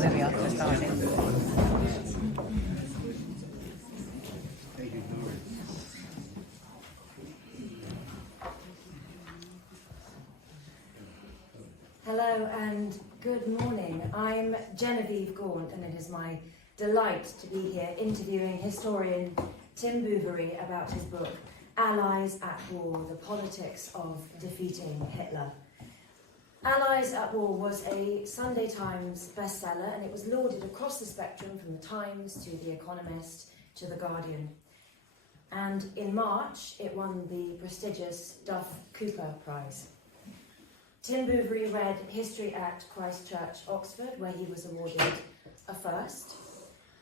there we are, we're starting. Hello and good morning. I'm Genevieve Gaunt, and it is my delight to be here interviewing historian Tim Bouverie about his book, Allies at War, The Politics of Defeating Hitler. Allies at War was a Sunday Times bestseller, and it was lauded across the spectrum from the Times to the Economist to the Guardian. And in March, it won the prestigious Duff Cooper Prize. Tim Bouverie read history at Christ Church, Oxford, where he was awarded a first.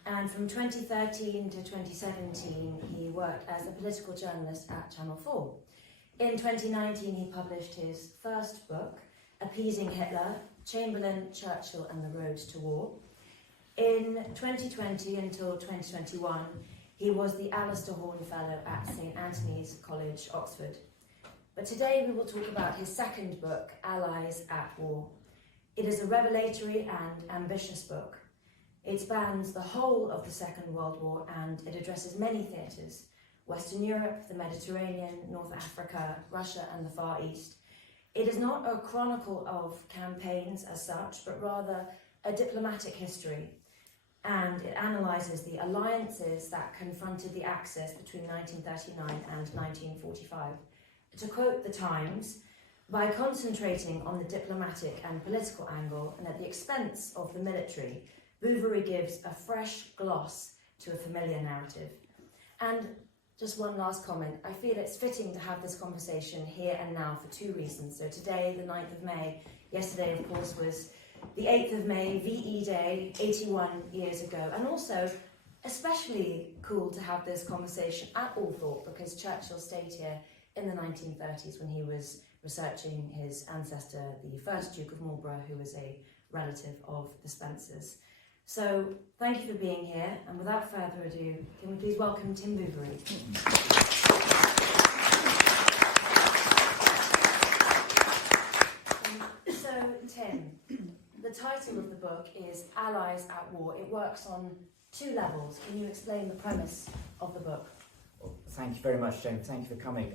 And from 2013 to 2017, he worked as a political journalist at Channel 4. In 2019, he published his first book, Appeasing Hitler, Chamberlain, Churchill and the Road to War. In 2020 until 2021, he was the Alistair Horn Fellow at St Antony's College, Oxford. But today we will talk about his second book, Allies at War. It is a revelatory and ambitious book. It spans the whole of the Second World War, and it addresses many theatres: Western Europe, the Mediterranean, North Africa, Russia and the Far East. It is not a chronicle of campaigns as such, but rather a diplomatic history. And it analyses the alliances that confronted the Axis between 1939 and 1945. To quote the Times, by concentrating on the diplomatic and political angle and at the expense of the military, Bouverie gives a fresh gloss to a familiar narrative. And just one last comment. I feel it's fitting to have this conversation here and now for two reasons. So today, the 9th of May, yesterday, of course, was the 8th of May, VE Day, 81 years ago. And also, especially cool to have this conversation at Althorp, because Churchill stayed here in the 1930s when he was researching his ancestor, the first Duke of Marlborough, who was a relative of the Spencers. So thank you for being here, and without further ado, can we please welcome Tim Bouverie. So Tim, the title of the book is Allies at War. It works on two levels. Can you explain the premise of the book? Well, thank you very much, Jane. Thank you for coming.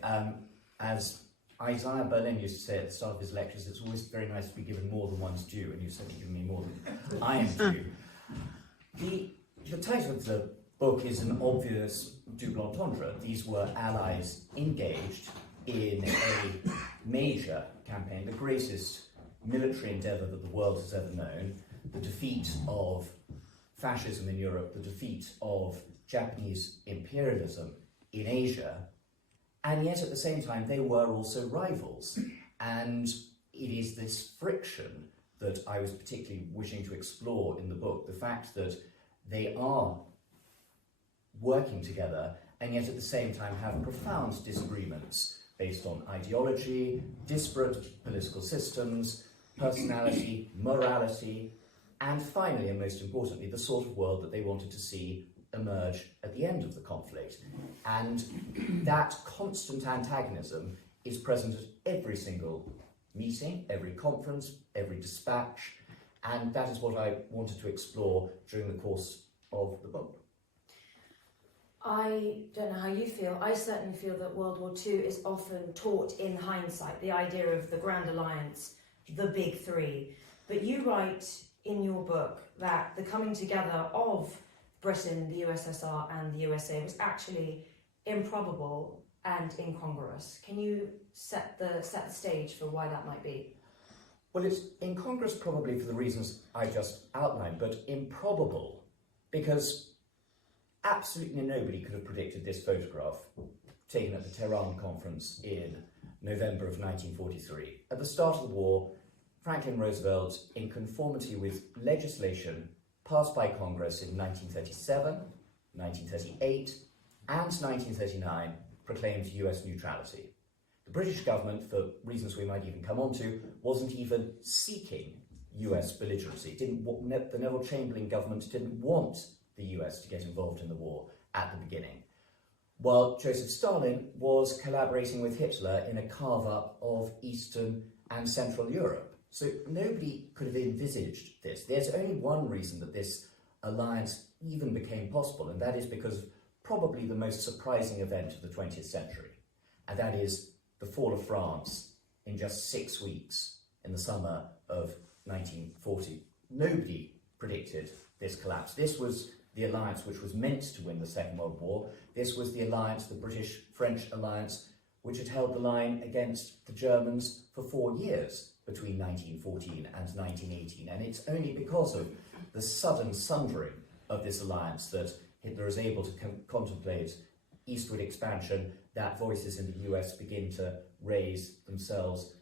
As Isaiah Berlin used to say at the start of his lectures, it's always very nice to be given more than one's due, and you've certainly given me more than I am due. The title of the book is an obvious double entendre. These were allies engaged in a major campaign, the greatest military endeavour that the world has ever known, the defeat of fascism in Europe, the defeat of Japanese imperialism in Asia, and yet at the same time they were also rivals. And it is this friction that I was particularly wishing to explore in the book, the fact that they are working together and yet at the same time have profound disagreements based on ideology, disparate political systems, personality, morality, and finally, and most importantly, the sort of world that they wanted to see emerge at the end of the conflict. And that constant antagonism is present at every single meeting, every conference, every dispatch, and that is what I wanted to explore during the course of the book. I don't know how you feel. I certainly feel that World War II is often taught in hindsight, the idea of the Grand Alliance, the Big Three. But you write in your book that the coming together of Britain, the USSR and the USA was actually improbable and incongruous. Can you set the stage for why that might be? Well, it's incongruous probably for the reasons I just outlined, but improbable because absolutely nobody could have predicted this photograph taken at the Tehran conference in November of 1943. At the start of the war, Franklin Roosevelt, in conformity with legislation passed by Congress in 1937, 1938 and 1939, proclaimed US neutrality. The British government, for reasons we might even come on to, wasn't even seeking US belligerency. The Neville Chamberlain government didn't want the US to get involved in the war at the beginning, while Joseph Stalin was collaborating with Hitler in a carve-up of Eastern and Central Europe. So nobody could have envisaged this. There's only one reason that this alliance even became possible, and that is because of probably the most surprising event of the 20th century, and that is the fall of France in just 6 weeks in the summer of 1940. Nobody predicted this collapse. This was the alliance which was meant to win the Second World War. This was the alliance, the British-French alliance, which had held the line against the Germans for 4 years between 1914 and 1918. And it's only because of the sudden sundering of this alliance that Hitler is able to contemplate eastward expansion, that voices in the US begin to raise themselves,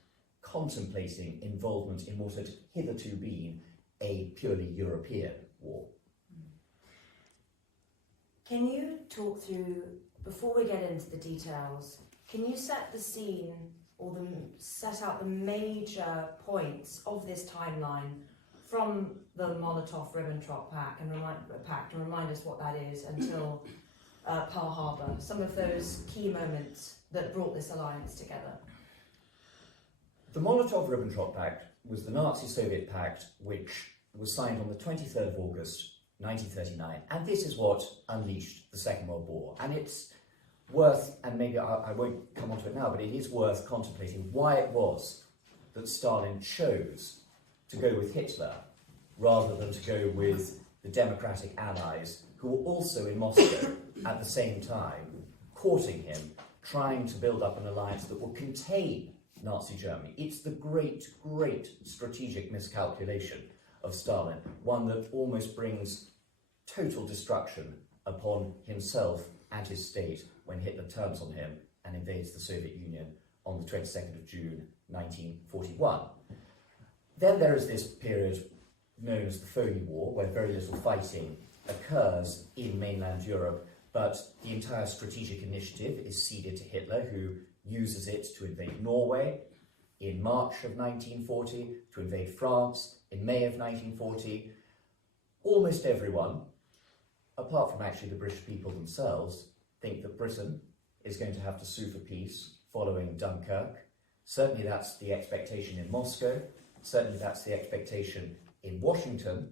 contemplating involvement in what had hitherto been a purely European war. Can you talk through, before we get into the details, can you set the scene or set out the major points of this timeline from the Molotov-Ribbentrop Pact and remind us what that is until Pearl Harbor, some of those key moments that brought this alliance together? The Molotov-Ribbentrop Pact was the Nazi-Soviet pact which was signed on the 23rd of August 1939, and this is what unleashed the Second World War. And it's worth, and maybe I won't come onto it now, but it is worth contemplating why it was that Stalin chose to go with Hitler rather than to go with the democratic allies who were also in Moscow at the same time, courting him, trying to build up an alliance that will contain Nazi Germany. It's the great, great strategic miscalculation of Stalin, one that almost brings total destruction upon himself and his state when Hitler turns on him and invades the Soviet Union on the 22nd of June 1941. Then there is this period known as the Phony War, where very little fighting occurs in mainland Europe, but the entire strategic initiative is ceded to Hitler, who uses it to invade Norway in March of 1940, to invade France in May of 1940. Almost everyone, apart from actually the British people themselves, think that Britain is going to have to sue for peace following Dunkirk. Certainly that's the expectation in Moscow, certainly that's the expectation in Washington,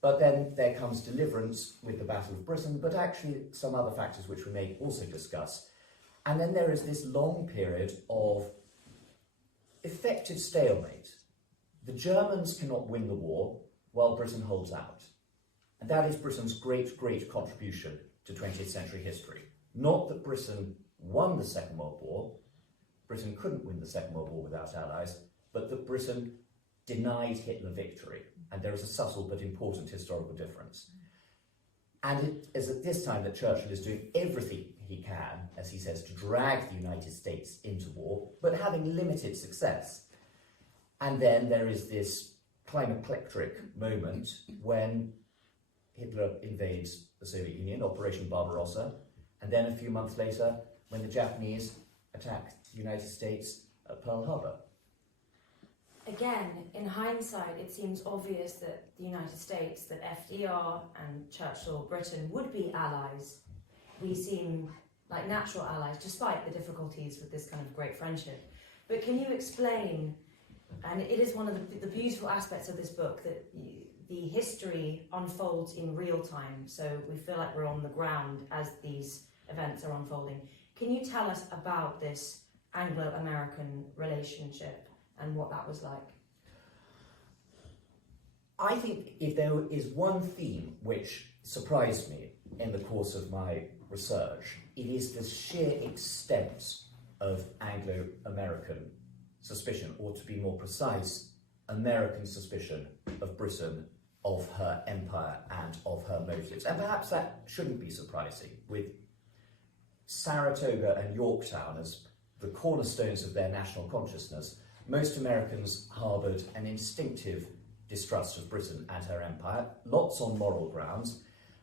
but then there comes deliverance with the Battle of Britain, but actually some other factors which we may also discuss. And then there is this long period of effective stalemate. The Germans cannot win the war while Britain holds out. And that is Britain's great, great contribution to 20th century history. Not that Britain won the Second World War, Britain couldn't win the Second World War without allies, but that Britain denied Hitler victory. And there is a subtle but important historical difference. And it is at this time that Churchill is doing everything he can, as he says, to drag the United States into war, but having limited success. And then there is this climacteric moment when Hitler invades the Soviet Union, Operation Barbarossa, and then a few months later when the Japanese attack the United States at Pearl Harbor. Again, in hindsight, it seems obvious that the United States, that FDR and Churchill, Britain, would be allies. We seem like natural allies, despite the difficulties with this kind of great friendship. But can you explain, and it is one of the beautiful aspects of this book, that the history unfolds in real time, so we feel like we're on the ground as these events are unfolding. Can you tell us about this Anglo-American relationship and what that was like? I think if there is one theme which surprised me in the course of my research, it is the sheer extent of Anglo-American suspicion, or to be more precise, American suspicion of Britain, of her empire and of her motives. And perhaps that shouldn't be surprising, with Saratoga and Yorktown as the cornerstones of their national consciousness. Most Americans harboured an instinctive distrust of Britain and her empire, lots on moral grounds,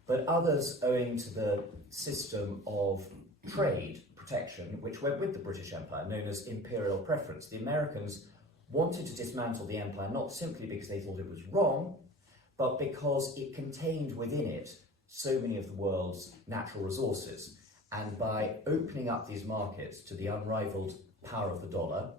but others owing to the system of trade protection which went with the British Empire, known as imperial preference. The Americans wanted to dismantle the empire not simply because they thought it was wrong, but because it contained within it so many of the world's natural resources. And by opening up these markets to the unrivaled power of the dollar,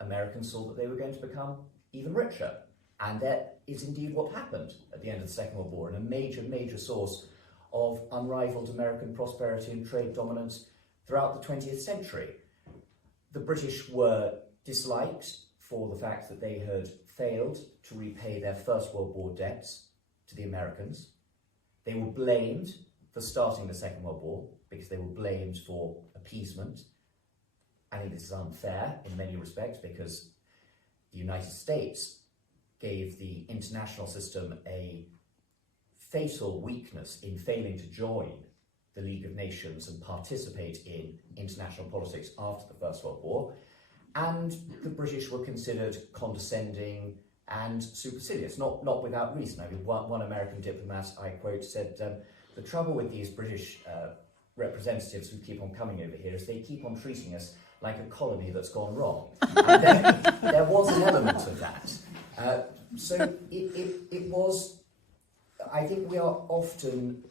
Americans saw that they were going to become even richer. And that is indeed what happened at the end of the Second World War, and a major, major source of unrivaled American prosperity and trade dominance throughout the 20th century. The British were disliked for the fact that they had failed to repay their First World War debts to the Americans. They were blamed for starting the Second World War because they were blamed for appeasement. I think this is unfair in many respects because the United States gave the international system a fatal weakness in failing to join the League of Nations and participate in international politics after the First World War. And the British were considered condescending and supercilious, not without reason. I mean, one American diplomat, I quote, said, the trouble with these British representatives who keep on coming over here is they keep on treating us like a colony that's gone wrong. And there was an element of that. So it was, I think we are often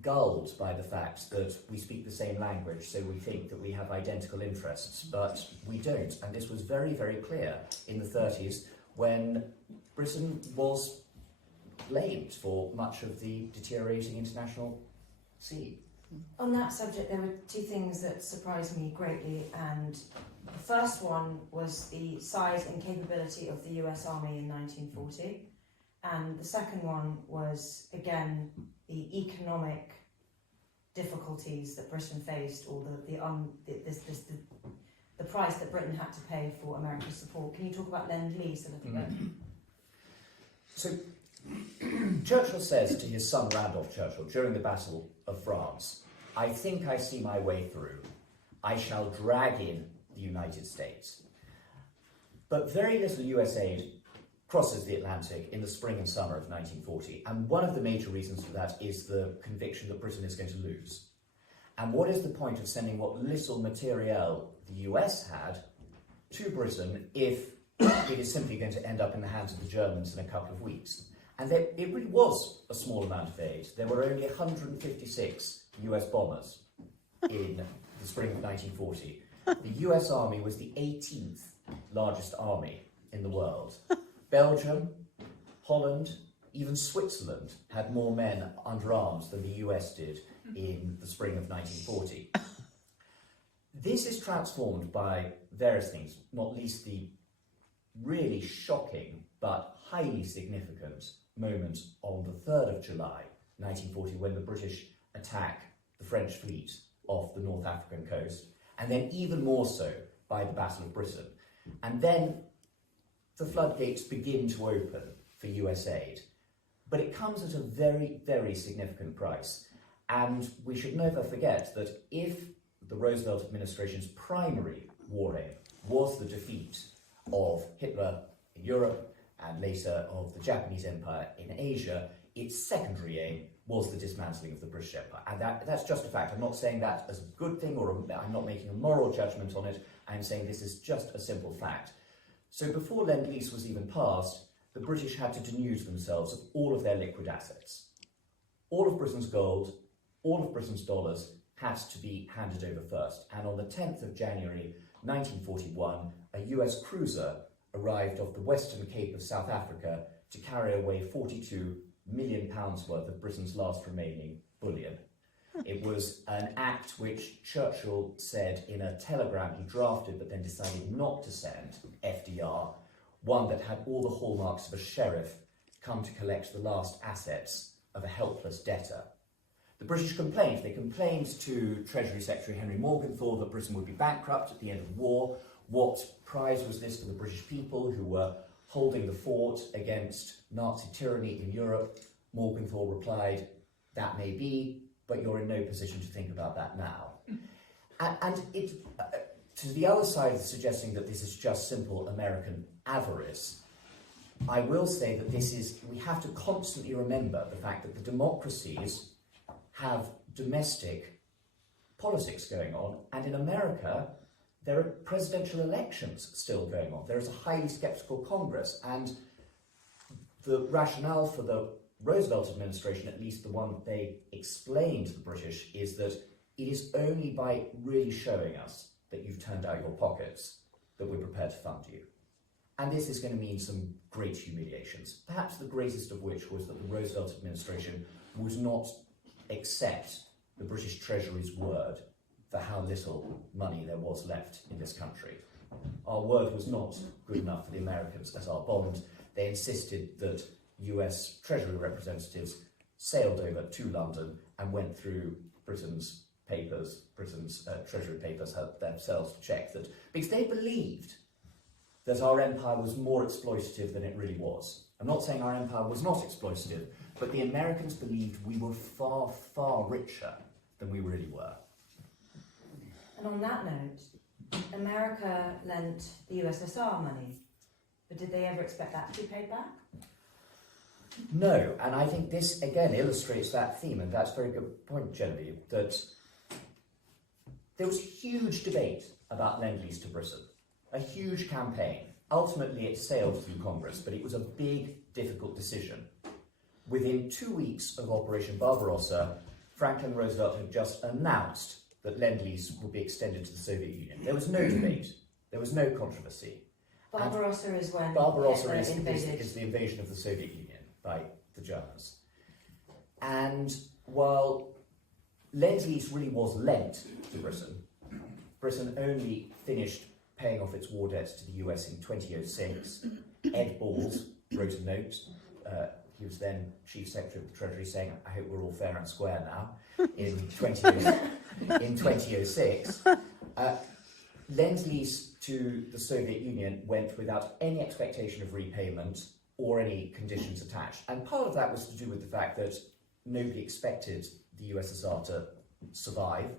gulled by the fact that we speak the same language, so we think that we have identical interests, but we don't. And this was very, very clear in the 30s when Britain was blamed for much of the deteriorating international scene. On that subject, there were two things that surprised me greatly, and the first one was the size and capability of the US Army in 1940, and the second one was, again, the economic difficulties that Britain faced, or the price that Britain had to pay for America's support. Can you talk about Lend-Lease a little bit? So Churchill says to his son Randolph Churchill during the Battle of France, "I think I see my way through. I shall drag in the United States." But very little US aid crosses the Atlantic in the spring and summer of 1940, and one of the major reasons for that is the conviction that Britain is going to lose. And what is the point of sending what little materiel the US had to Britain if it is simply going to end up in the hands of the Germans in a couple of weeks? And it really was a small amount of aid. There were only 156 US bombers in the spring of 1940. The US Army was the 18th largest army in the world. Belgium, Holland, even Switzerland had more men under arms than the US did in the spring of 1940. This is transformed by various things, not least the really shocking but highly significant moment on the 3rd of July 1940 when the British attack the French fleet off the North African coast, and then even more so by the Battle of Britain. And then the floodgates begin to open for US aid. But it comes at a very, very significant price. And we should never forget that if the Roosevelt administration's primary war aim was the defeat of Hitler in Europe and later of the Japanese Empire in Asia, its secondary aim was the dismantling of the British Empire. And that's just a fact. I'm not saying that as a good thing, or I'm not making a moral judgment on it. I'm saying this is just a simple fact. So before Lend-Lease was even passed, the British had to denude themselves of all of their liquid assets. All of Britain's gold, all of Britain's dollars had to be handed over first. And on the 10th of January 1941, a US cruiser arrived off the western Cape of South Africa to carry away £42 million worth of Britain's last remaining bullion. It was an act which Churchill said in a telegram he drafted but then decided not to send FDR, one that had all the hallmarks of a sheriff come to collect the last assets of a helpless debtor. The British complained. They complained to Treasury Secretary Henry Morgenthau that Britain would be bankrupt at the end of the war. What prize was this for the British people who were holding the fort against Nazi tyranny in Europe? Morgenthau replied, "That may be, but you're in no position to think about that now." And it, to the other side, suggesting that this is just simple American avarice, I will say that we have to constantly remember the fact that the democracies have domestic politics going on, and in America, there are presidential elections still going on. There is a highly sceptical Congress, and the rationale for the Roosevelt administration, at least the one that they explained to the British, is that it is only by really showing us that you've turned out your pockets that we're prepared to fund you. And this is going to mean some great humiliations, perhaps the greatest of which was that the Roosevelt administration would not accept the British Treasury's word for how little money there was left in this country. Our word was not good enough for the Americans as our bond. They insisted that US Treasury representatives sailed over to London and went through Britain's papers, Britain's Treasury papers themselves to check that, because they believed that our empire was more exploitative than it really was. I'm not saying our empire was not exploitative, but the Americans believed we were far, far richer than we really were. And on that note, America lent the USSR money, but did they ever expect that to be paid back? No, and I think this again illustrates that theme, and that's a very good point, Genevieve, that there was huge debate about Lend-Lease to Britain, a huge campaign. Ultimately, it sailed through Congress, but it was a big, difficult decision. Within 2 weeks of Operation Barbarossa, Franklin Roosevelt had just announced that Lend-Lease would be extended to the Soviet Union. There was no debate. There was no controversy. Barbarossa is when Barbarossa Hitler is the invasion of the Soviet Union by the Germans. And while Lend-Lease really was lent to Britain, Britain only finished paying off its war debts to the US in 2006. Ed Balls wrote a note. He was then Chief Secretary of the Treasury, saying, I hope we're all fair and square now, in 2006. Lend-Lease to the Soviet Union went without any expectation of repayment or any conditions attached. And part of that was to do with the fact that nobody expected the USSR to survive.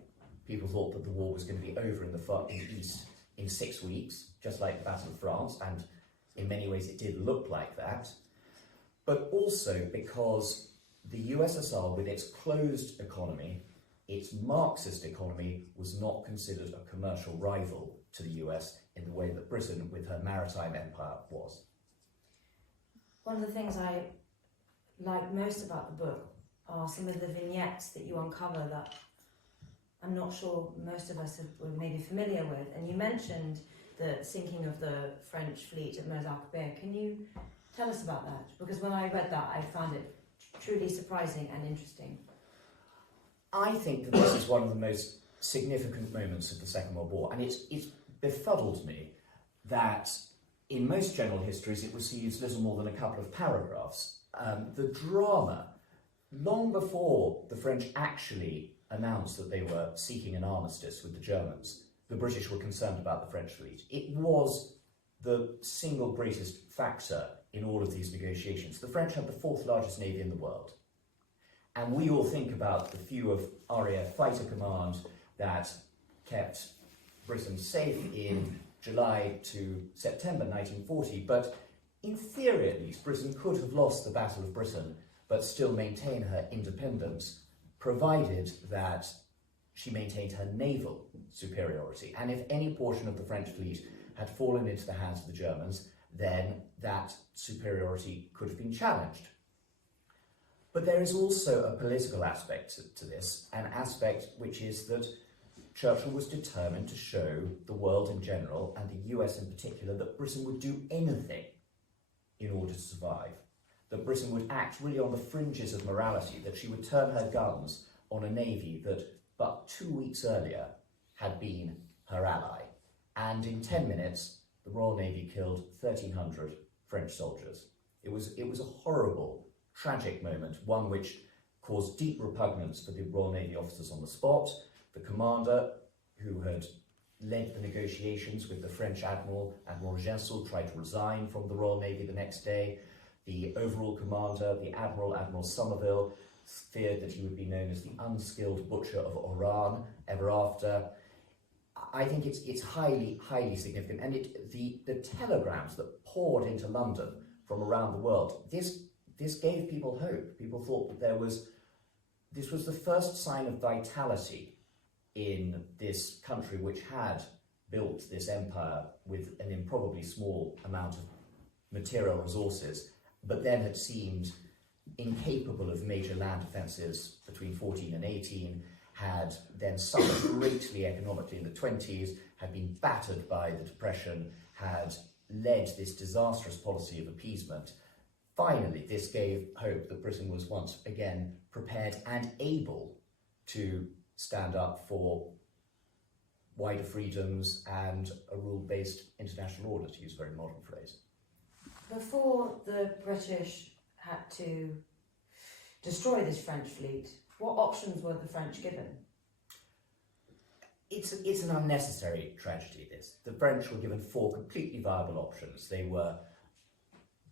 People thought that the war was going to be over in the East in 6 weeks, just like the Battle of France, and in many ways it did look like that. But also because the USSR, with its closed economy, its Marxist economy, was not considered a commercial rival to the US in the way that Britain, with her maritime empire, was. One of the things I like most about the book are some of the vignettes that you uncover that I'm not sure most of us were maybe familiar with. And you mentioned the sinking of the French fleet at Mozambique Bay. Can you tell us about that? Because when I read that, I found it truly surprising and interesting. I think that this is one of the most significant moments of the Second World War, and it's befuddled me that in most general histories it receives little more than a couple of paragraphs. The drama, long before the French actually announced that they were seeking an armistice with the Germans, the British were concerned about the French fleet. It was the single greatest factor in all of these negotiations. The French had the fourth largest navy in the world. And we all think about the few of RAF Fighter Command that kept Britain safe in July to September 1940, but in theory at least, Britain could have lost the Battle of Britain, but still maintain her independence, provided that she maintained her naval superiority. And if any portion of the French fleet had fallen into the hands of the Germans, then that superiority could have been challenged. But there is also a political aspect to this, an aspect which is that Churchill was determined to show the world in general, and the US in particular, that Britain would do anything in order to survive, that Britain would act really on the fringes of morality, that she would turn her guns on a navy that but 2 weeks earlier had been her ally. And in 10 minutes, the Royal Navy killed 1,300 French soldiers. It was a horrible, tragic moment, one which caused deep repugnance for the Royal Navy officers on the spot. The commander, who had led the negotiations with the French Admiral Gencel, tried to resign from the Royal Navy the next day. The overall commander, the Admiral Somerville, feared that he would be known as the unskilled butcher of Oran ever after. I think it's highly, highly significant. And the telegrams that poured into London from around the world, this gave people hope. People thought that this was the first sign of vitality in this country which had built this empire with an improbably small amount of material resources, but then had seemed incapable of major land offences between 14 and 18, had then suffered greatly economically in the 20s, had been battered by the Depression, had led this disastrous policy of appeasement, finally this gave hope that Britain was once again prepared and able to stand up for wider freedoms and a rule-based international order, to use a very modern phrase. Before the British had to destroy this French fleet, what options were the French given? It's an unnecessary tragedy, this. The French were given 4 completely viable options. They were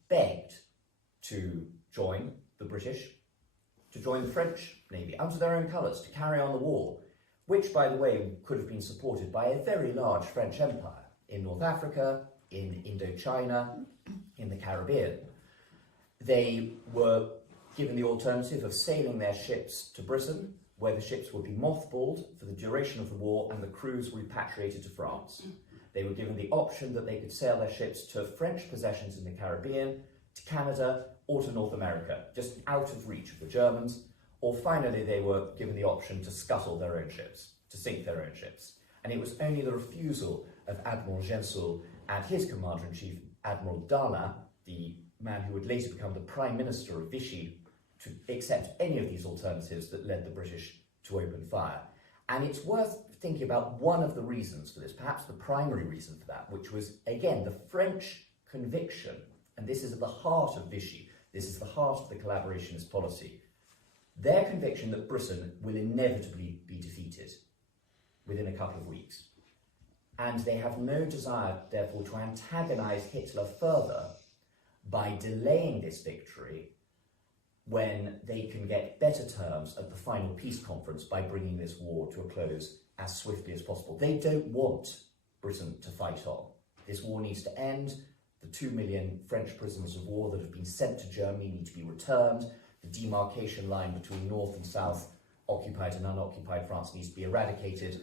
begged to join the British, to join the French Navy under their own colours, to carry on the war, which, by the way, could have been supported by a very large French empire in North Africa, in Indochina, in the Caribbean. They were given the alternative of sailing their ships to Britain, where the ships would be mothballed for the duration of the war and the crews repatriated to France. They were given the option that they could sail their ships to French possessions in the Caribbean, to Canada, or to North America, just out of reach of the Germans. Or finally, they were given the option to scuttle their own ships, to sink their own ships. And it was only the refusal of Admiral Gensoul and his commander-in-chief, Admiral Darlan, the man who would later become the Prime Minister of Vichy, to accept any of these alternatives that led the British to open fire. And it's worth thinking about one of the reasons for this, perhaps the primary reason for that, which was, again, the French conviction, and this is at the heart of Vichy, this is the heart of the collaborationist policy, their conviction that Britain will inevitably be defeated within a couple of weeks. And they have no desire, therefore, to antagonise Hitler further by delaying this victory when they can get better terms at the final peace conference by bringing this war to a close as swiftly as possible. They don't want Britain to fight on. This war needs to end. The 2 million French prisoners of war that have been sent to Germany need to be returned. The demarcation line between North and South, occupied and unoccupied France, needs to be eradicated.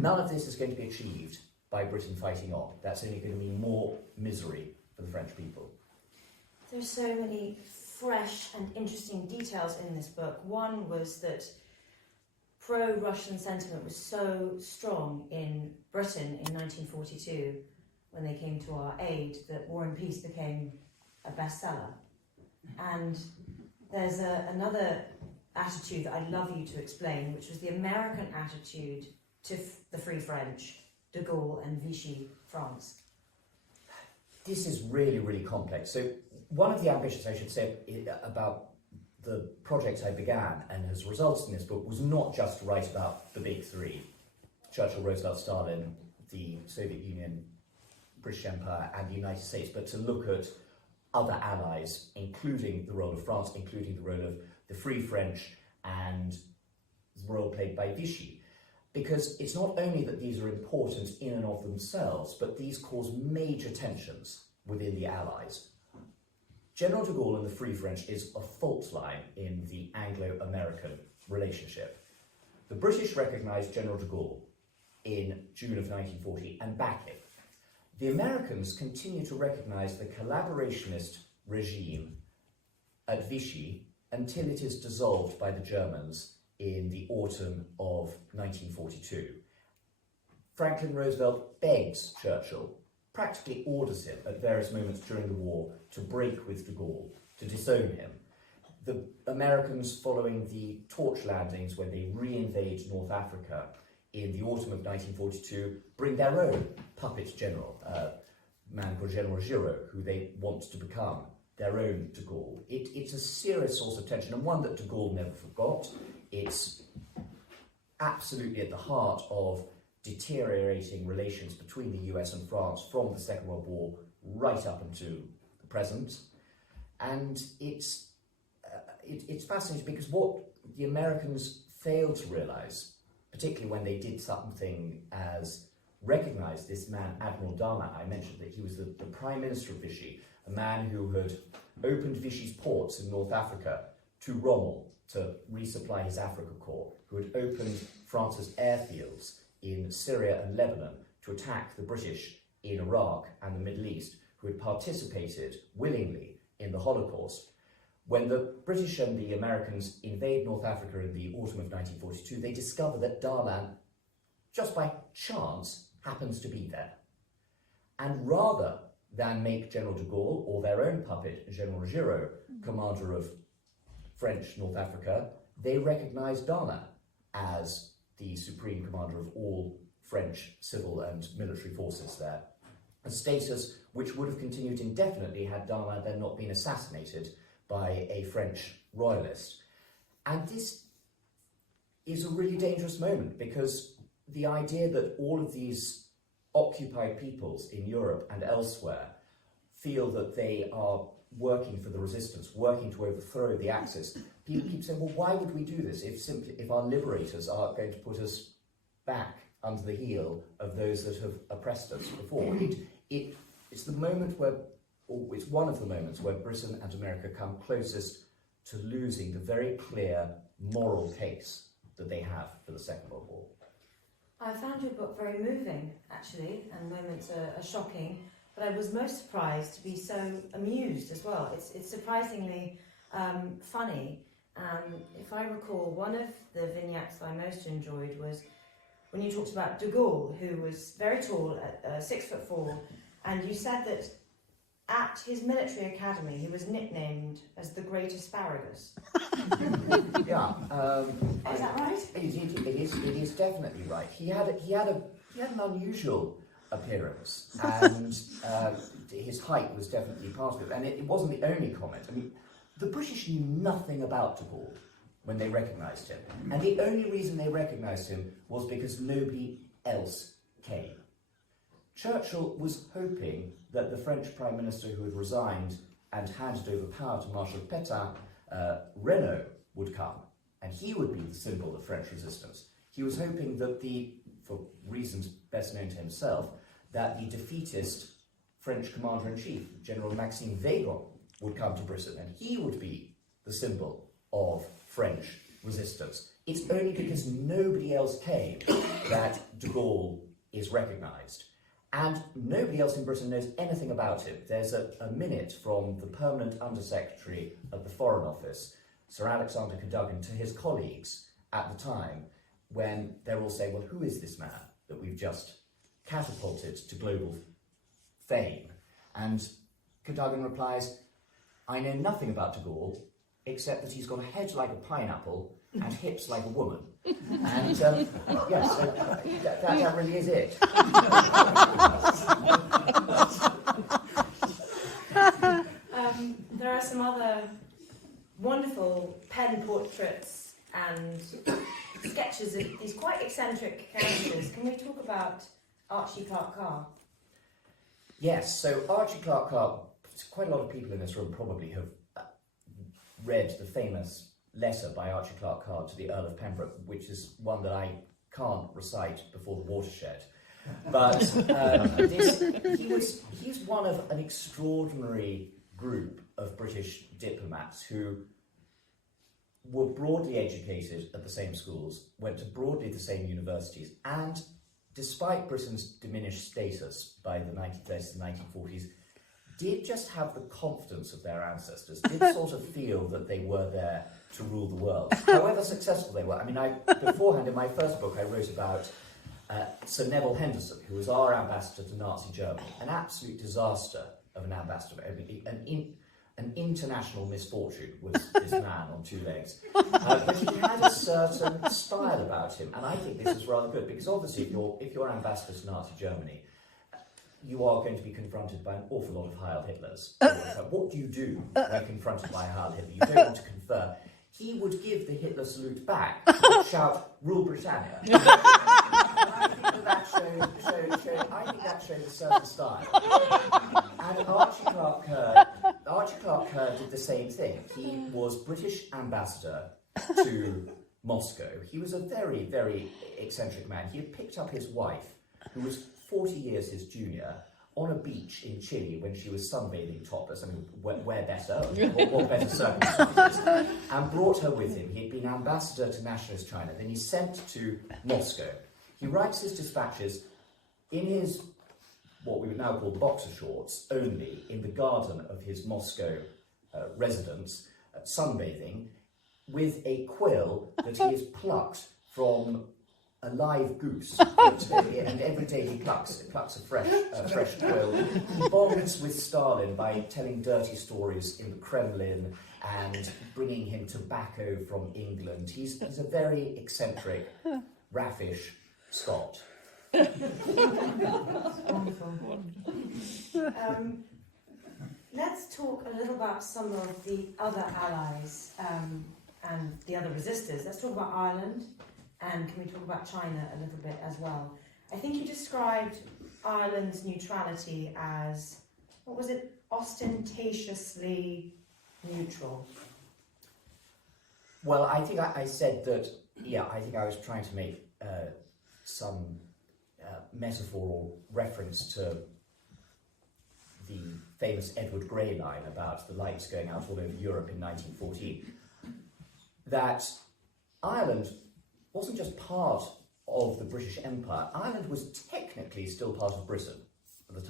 None of this is going to be achieved by Britain fighting on. That's only going to mean more misery for the French people. There's so many fresh and interesting details in this book. One was that pro-Russian sentiment was so strong in Britain in 1942 when they came to our aid that War and Peace became a bestseller. And there's another attitude that I'd love you to explain, which was the American attitude to the Free French, de Gaulle and Vichy France. This is really, really complex. So one of the ambitions, I should say, about the project I began and has resulted in this book was not just to write about the big three, Churchill, Roosevelt, Stalin, the Soviet Union, British Empire and the United States, but to look at other allies, including the role of France, including the role of the Free French and the role played by Vichy. Because it's not only that these are important in and of themselves, but these cause major tensions within the Allies. General de Gaulle and the Free French is a fault line in the Anglo-American relationship. The British recognised General de Gaulle in June of 1940 and back him. The Americans continue to recognise the collaborationist regime at Vichy until it is dissolved by the Germans in the autumn of 1942. Franklin Roosevelt begs Churchill, practically orders him at various moments during the war to break with de Gaulle, to disown him. The Americans, following the torch landings when they re-invade North Africa in the autumn of 1942, bring their own puppet general, a man called General Giraud, who they want to become their own de Gaulle. It's a serious source of tension, and one that de Gaulle never forgot. It's absolutely at the heart of deteriorating relations between the US and France from the Second World War right up into the present. And it's fascinating because what the Americans failed to realise, particularly when they did something as recognise this man, Admiral Darlan. I mentioned that he was the Prime Minister of Vichy, a man who had opened Vichy's ports in North Africa to Rommel to resupply his Africa Corps, who had opened France's airfields in Syria and Lebanon to attack the British in Iraq and the Middle East, who had participated willingly in the Holocaust. When the British and the Americans invade North Africa in the autumn of 1942, they discover that Darlan, just by chance, happens to be there. And rather than make General de Gaulle or their own puppet, General Giraud, commander of French North Africa. They recognised Darlan as the supreme commander of all French civil and military forces there, a status which would have continued indefinitely had Darlan then not been assassinated by a French royalist. And this is a really dangerous moment, because the idea that all of these occupied peoples in Europe and elsewhere feel that they are working for the resistance, working to overthrow the Axis. People keep saying, well, why would we do this if our liberators are going to put us back under the heel of those that have oppressed us before? It's the moment where, or it's one of the moments where Britain and America come closest to losing the very clear moral case that they have for the Second World War. I found your book very moving, actually, and moments are shocking, but I was most surprised to be so amused as well. It's surprisingly funny. If I recall, one of the vignettes that I most enjoyed was when you talked about de Gaulle, who was very tall, 6'4", and you said that at his military academy he was nicknamed as the Great Asparagus. Yeah. Is that right? It is definitely right. He had an unusual appearance, and his height was definitely part of it. And it wasn't the only comment. I mean, the British knew nothing about de Gaulle when they recognised him, and the only reason they recognised him was because nobody else came. Churchill was hoping that the French Prime Minister who had resigned and handed over power to Marshal Pétain, Renaud, would come, and he would be the symbol of French resistance. He was hoping that for reasons best known to himself, that the defeatist French Commander-in-Chief, General Maxime Weygand, would come to Britain, and he would be the symbol of French resistance. It's only because nobody else came that de Gaulle is recognised. And nobody else in Britain knows anything about him. There's a minute from the permanent Undersecretary of the Foreign Office, Sir Alexander Cadogan, to his colleagues at the time, when they're all saying, well, who is this man that we've just catapulted to global fame? And Cadogan replies, I know nothing about de Gaulle, except that he's got a head like a pineapple and hips like a woman. And yes, so that really is it. There are some other wonderful pen portraits and sketches of these quite eccentric characters. Can we talk about Archie Clark Carr? Yes, so Archie Clark Carr, quite a lot of people in this room probably have read the famous letter by Archie Clark Carr to the Earl of Pembroke, which is one that I can't recite before the watershed. But he's one of an extraordinary group of British diplomats who were broadly educated at the same schools, went to broadly the same universities, and despite Britain's diminished status by the 1930s and 1940s, did just have the confidence of their ancestors, did sort of feel that they were there to rule the world, however successful they were. I mean, beforehand, in my first book, I wrote about Sir Neville Henderson, who was our ambassador to Nazi Germany, an absolute disaster of an ambassador, an international misfortune was this man on two legs. But he had a certain style about him, and I think this is rather good, because obviously if you're ambassador to Nazi Germany, you are going to be confronted by an awful lot of Heil Hitlers. What do you do when confronted by a Heil Hitler? You don't want to confer. He would give the Hitler salute back, shout, "Rule Britannia." I think that showed a certain style. And Archie Clark Kerr did the same thing. He was British ambassador to Moscow. He was a very, very eccentric man. He had picked up his wife, who was 40 years his junior, on a beach in Chile when she was sunbathing topless. I mean, where better? What better circumstances? And brought her with him. He'd been ambassador to Nationalist China. Then he's sent to Moscow. He writes his dispatches in his, what we would now call boxer shorts, only, in the garden of his Moscow residence, sunbathing, with a quill that he has plucked from a live goose, and every day he plucks a fresh quill. He bonds with Stalin by telling dirty stories in the Kremlin and bringing him tobacco from England. He's a very eccentric, raffish Scot. Wonderful. Let's talk a little about some of the other allies and the other resistors. Let's talk about Ireland, and can we talk about China a little bit as well? I think you described Ireland's neutrality as, what was it, ostentatiously neutral. Well, I think I said that, I think I was trying to make some metaphor or reference to the famous Edward Grey line about the lights going out all over Europe in 1914, that Ireland wasn't just part of the British Empire. Ireland was technically still part of Britain at the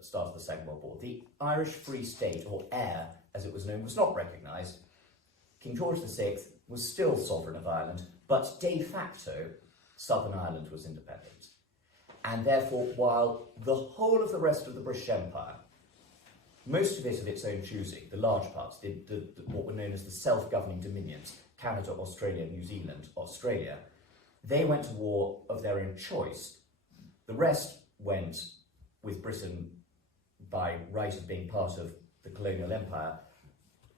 start of the Second World War. The Irish Free State, or Eyre as it was known, was not recognised. King George VI was still sovereign of Ireland, but de facto Southern Ireland was independent. And therefore, while the whole of the rest of the British Empire, most of it of its own choosing, the large parts, what were known as the self-governing dominions, Canada, Australia, New Zealand, Australia, they went to war of their own choice. The rest went with Britain by right of being part of the colonial empire.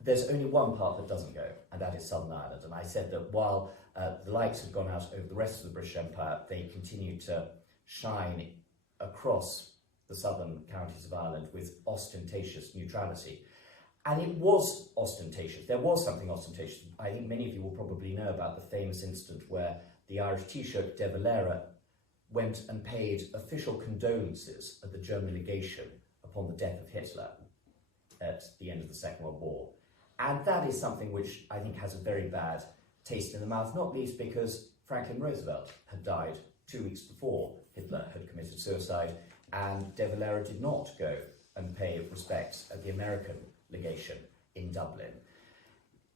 There's only one part that doesn't go, and that is Southern Ireland. And I said that while the lights had gone out over the rest of the British Empire, they continued to shine across the southern counties of Ireland with ostentatious neutrality. And it was ostentatious. There was something ostentatious. I think many of you will probably know about the famous incident where the Irish Taoiseach De Valera went and paid official condolences at the German legation upon the death of Hitler at the end of the Second World War. And that is something which I think has a very bad taste in the mouth, not least because Franklin Roosevelt had died 2 weeks before Hitler had committed suicide, and De Valera did not go and pay respects at the American legation in Dublin.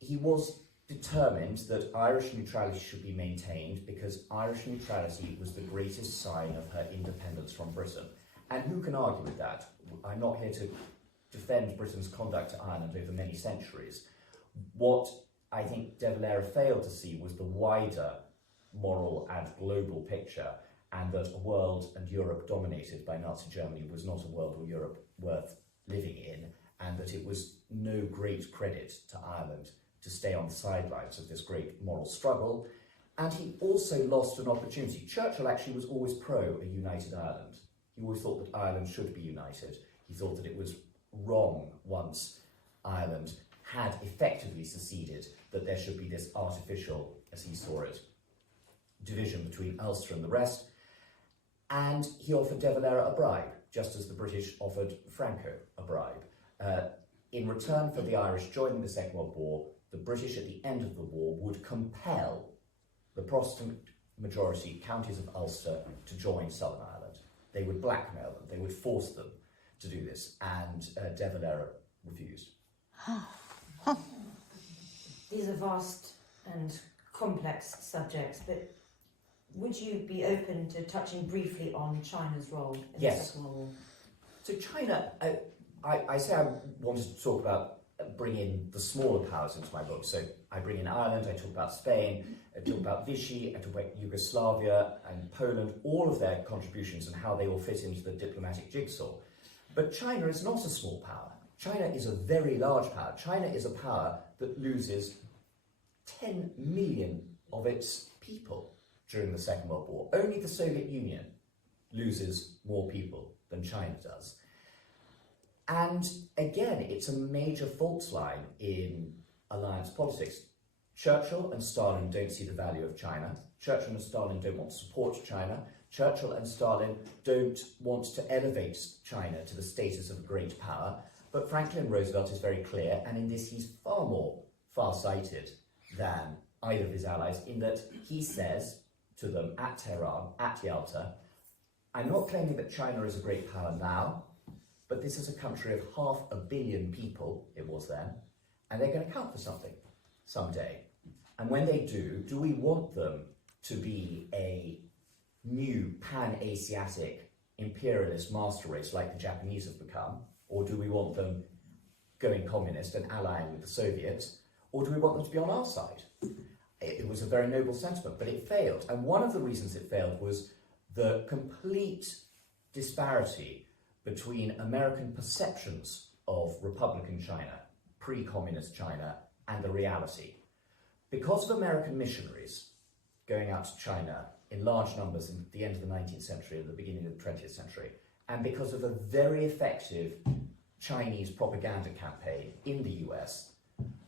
He was determined that Irish neutrality should be maintained because Irish neutrality was the greatest sign of her independence from Britain. And who can argue with that? I'm not here to defend Britain's conduct to Ireland over many centuries. What I think De Valera failed to see was the wider moral and global picture, and that a world and Europe dominated by Nazi Germany was not a world or Europe worth living in, and that it was no great credit to Ireland to stay on the sidelines of this great moral struggle. And he also lost an opportunity. Churchill actually was always pro a united Ireland. He always thought that Ireland should be united. He thought that it was wrong once Ireland had effectively seceded, that there should be this artificial, as he saw it, division between Ulster and the rest. And he offered De Valera a bribe, just as the British offered Franco a bribe. In return for the Irish joining the Second World War, the British at the end of the war would compel the Protestant majority counties of Ulster to join Southern Ireland. They would blackmail them, they would force them to do this, and De Valera refused. These are vast and complex subjects, but would you be open to touching briefly on China's role in the Second World War? So China, I say I wanted to talk about bringing the smaller powers into my book. So I bring in Ireland, I talk about Spain, I talk about Vichy, I talk about Yugoslavia and Poland, all of their contributions and how they all fit into the diplomatic jigsaw. But China is not a small power. China is a very large power. China is a power that loses 10 million of its people during the Second World War. Only the Soviet Union loses more people than China does. And again, it's a major fault line in alliance politics. Churchill and Stalin don't see the value of China. Churchill and Stalin don't want to support China. Churchill and Stalin don't want to elevate China to the status of a great power. But Franklin Roosevelt is very clear, and in this he's far more far-sighted than either of his allies, in that he says to them at Tehran, at Yalta, I'm not claiming that China is a great power now, but this is a country of 500 million people, it was then, and they're going to count for something someday. And when they do we want them to be a new pan-Asiatic imperialist master race like the Japanese have become? Or do we want them going communist and allying with the Soviets? Or do we want them to be on our side? It was a very noble sentiment, but it failed. And one of the reasons it failed was the complete disparity between American perceptions of Republican China, pre-communist China, and the reality. Because of American missionaries going out to China in large numbers in the end of the 19th century and the beginning of the 20th century, and because of a very effective Chinese propaganda campaign in the US,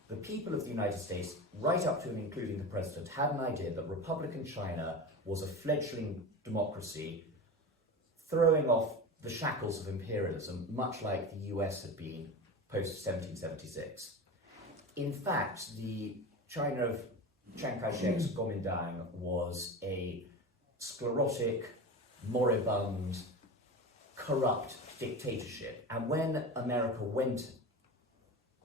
the people of the United States, right up to and including the president, had an idea that Republican China was a fledgling democracy throwing off the shackles of imperialism, much like the US had been post-1776. In fact, the China of Chiang Kai-shek's Kuomintang was a sclerotic, moribund, corrupt dictatorship. And when America went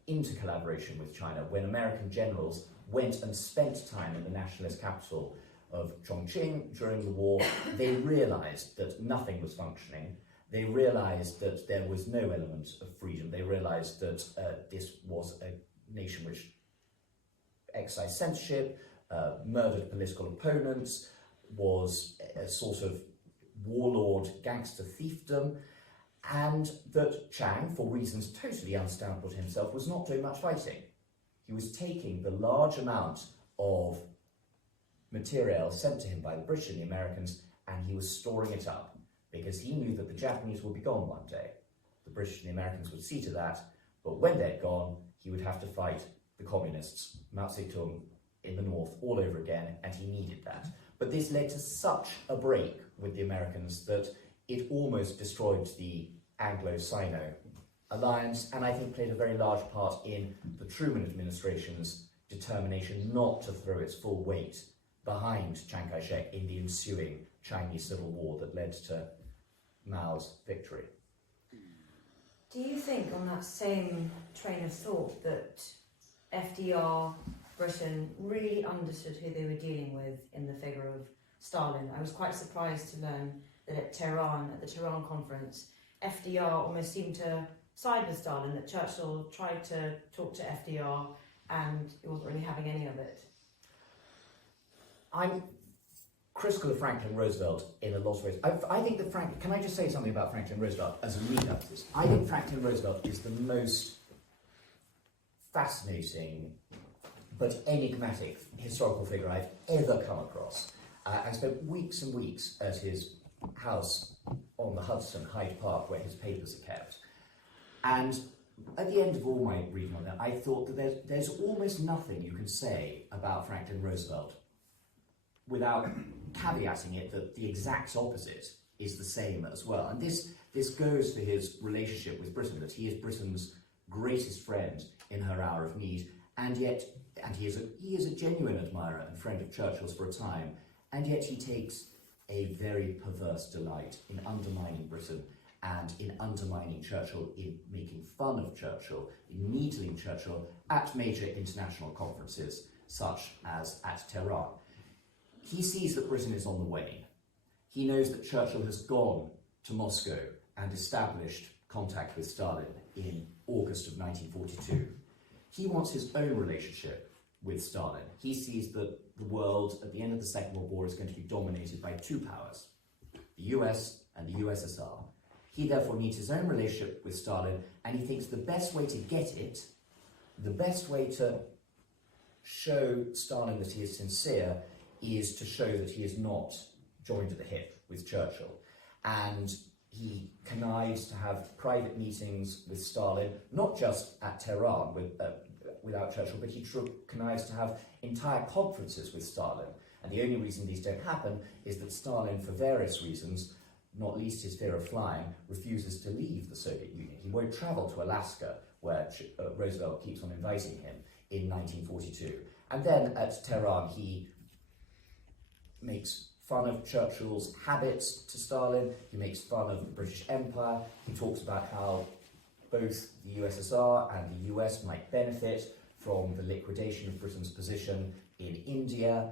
into collaboration with China, when American generals went and spent time in the nationalist capital of Chongqing during the war, they realized that nothing was functioning. They realized that there was no element of freedom. They realized that this was a nation which exercised censorship, murdered political opponents, was a sort of warlord gangster fiefdom, and that Chiang, for reasons totally understandable to himself, was not doing much fighting. He was taking the large amount of material sent to him by the British and the Americans, and he was storing it up, because he knew that the Japanese would be gone one day. The British and the Americans would see to that, but when they'd gone, he would have to fight the communists, Mao Zedong, in the north all over again, and he needed that. But this led to such a break with the Americans that it almost destroyed the Anglo-Sino alliance, and I think played a very large part in the Truman administration's determination not to throw its full weight behind Chiang Kai-shek in the ensuing Chinese Civil War that led to Mao's victory. Do you think, on that same train of thought, that FDR, Britain, really understood who they were dealing with in the figure of Stalin? I was quite surprised to learn that at the Tehran conference, FDR almost seemed to side with Stalin, that Churchill tried to talk to FDR and he wasn't really having any of it. I'm critical of Franklin Roosevelt in a lot of ways. I think that can I just say something about Franklin Roosevelt as a lead-up to this? I think Franklin Roosevelt is the most fascinating but enigmatic historical figure I've ever come across. I spent weeks and weeks at his house on the Hudson, Hyde Park, where his papers are kept. And at the end of all my reading on that, I thought that there's almost nothing you can say about Franklin Roosevelt without caveating it that the exact opposite is the same as well. And this goes for his relationship with Britain, that he is Britain's greatest friend in her hour of need, and he is a genuine admirer and friend of Churchill's for a time, and yet he takes a very perverse delight in undermining Britain and in undermining Churchill, in making fun of Churchill, in needling Churchill at major international conferences such as at Tehran. He sees that Britain is on the wane. He knows that Churchill has gone to Moscow and established contact with Stalin in August of 1942. He wants his own relationship with Stalin. He sees that the world at the end of the Second World War is going to be dominated by two powers, the US and the USSR. He therefore needs his own relationship with Stalin, and he thinks the best way to get it, the best way to show Stalin that he is sincere, is to show that he is not joined at the hip with Churchill. And he connives to have private meetings with Stalin, not just at Tehran without Churchill, but he connives to have entire conferences with Stalin. And the only reason these don't happen is that Stalin, for various reasons, not least his fear of flying, refuses to leave the Soviet Union. He won't travel to Alaska, where Roosevelt keeps on inviting him, in 1942. And then at Tehran, he makes fun of Churchill's habits to Stalin, he makes fun of the British Empire, he talks about how both the USSR and the US might benefit from the liquidation of Britain's position in India,